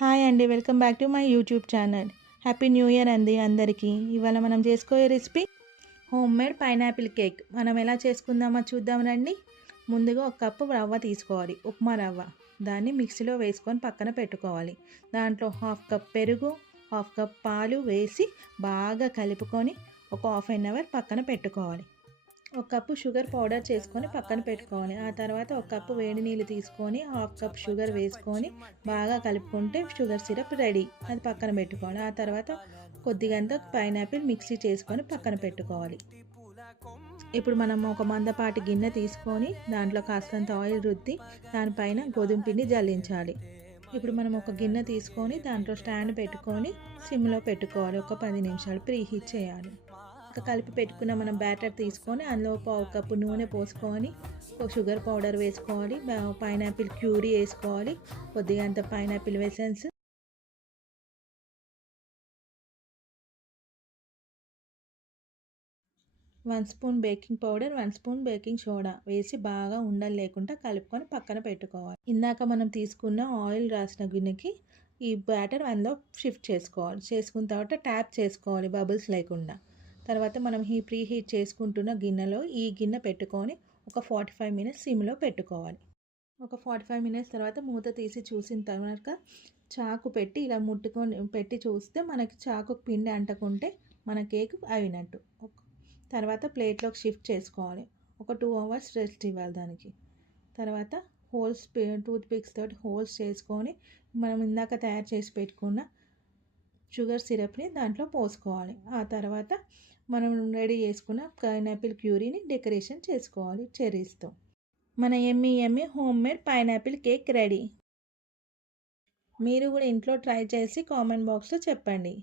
Hi అండి, welcome back to my YouTube channel. Happy new year అండి అందరికీ. ఇవాళ మనం చేసుకోయే recipe home made pineapple cake. మనం ఎలా చేసుకుందామో చూద్దాం రండి. ముందుగా ఒక కప్పు రవ్వ తీసుకోవాలి, ఉప్మా రవ్వ. దాన్ని మిక్సీలో వేసుకొని పక్కన పెట్టుకోవాలి. దాంట్లో హాఫ్ కప్ పెరుగు, హాఫ్ కప్ పాలు వేసి బాగా కలుపుకొని ఒక హాఫ్ అన్ అవర్ పక్కన పెట్టుకోవాలి. ఒక కప్పు షుగర్ పౌడర్ చేసుకొని పక్కన పెట్టుకోవాలి. ఆ తర్వాత ఒక కప్పు వేడి నీళ్ళు తీసుకొని హాఫ్ కప్ షుగర్ వేసుకొని బాగా కలుపుకుంటే షుగర్ సిరప్ రెడీ. అది పక్కన పెట్టుకోవాలి. ఆ తర్వాత కొద్దిగంత పైనాపిల్ మిక్సీ చేసుకొని పక్కన పెట్టుకోవాలి. ఇప్పుడు మనం ఒక మందపాటి గిన్నె తీసుకొని దాంట్లో కాస్తంత ఆయిల్ రుద్ది దానిపైన గోధుమ పిండి జల్లించాలి. ఇప్పుడు మనం ఒక గిన్నె తీసుకొని దాంట్లో స్టాండ్ పెట్టుకొని సిమ్లో పెట్టుకోవాలి. ఒక 10 నిమిషాలు ప్రీ హీట్ చేయాలి. కలిపి పెట్టుకున్న మనం బ్యాటర్ తీసుకొని అందులో పావు కప్పు నూనె పోసుకొని షుగర్ పౌడర్ వేసుకోవాలి, పైనాపిల్ క్యూరీ వేసుకోవాలి, కొద్దిగా అంత pineapple essence, 1 spoon baking powder, 1 spoon baking soda వేసి బాగా ఉండలు లేకుండా కలుపుకొని పక్కన పెట్టుకోవాలి. ఇందాక మనం తీసుకున్న ఆయిల్ రాసిన గిన్నెకి ఈ బ్యాటర్ అందులో షిఫ్ట్ చేసుకోవాలి. చేసుకున్న తర్వాత ట్యాప్ చేసుకోవాలి బబుల్స్ లేకుండా. తర్వాత మనం ప్రీ హీట్ చేసుకుంటున్న గిన్నెలో ఈ గిన్నె పెట్టుకొని ఒక 45 మినిట్స్ సిమ్లో పెట్టుకోవాలి. ఒక 45 మినిట్స్ తర్వాత మూత తీసి చూసిన తర్వాత చాకు పెట్టి ఇలా ముట్టుకొని పెట్టి చూస్తే మనకి చాకు పిండి అంటకుంటే మన కేక్ అయినట్టు. తర్వాత ప్లేట్లోకి షిఫ్ట్ చేసుకోవాలి. ఒక 2 అవర్స్ రెస్ట్ ఇవ్వాలి దానికి. తర్వాత టూత్ పిక్స్ తోటి హోల్స్ చేసుకొని మనం ఇందాక తయారు చేసి పెట్టుకున్న షుగర్ సిరప్ని దాంట్లో పోసుకోవాలి. ఆ తర్వాత మనం రెడీ చేసుకున్న పైనాపిల్ క్యూరీని డెకరేషన్ చేసుకోవాలి చెర్రీస్తో. మన Emmy home made pineapple cake ready. మీరు కూడా ఇంట్లో ట్రై చేసి కామెంట్ బాక్స్లో చెప్పండి.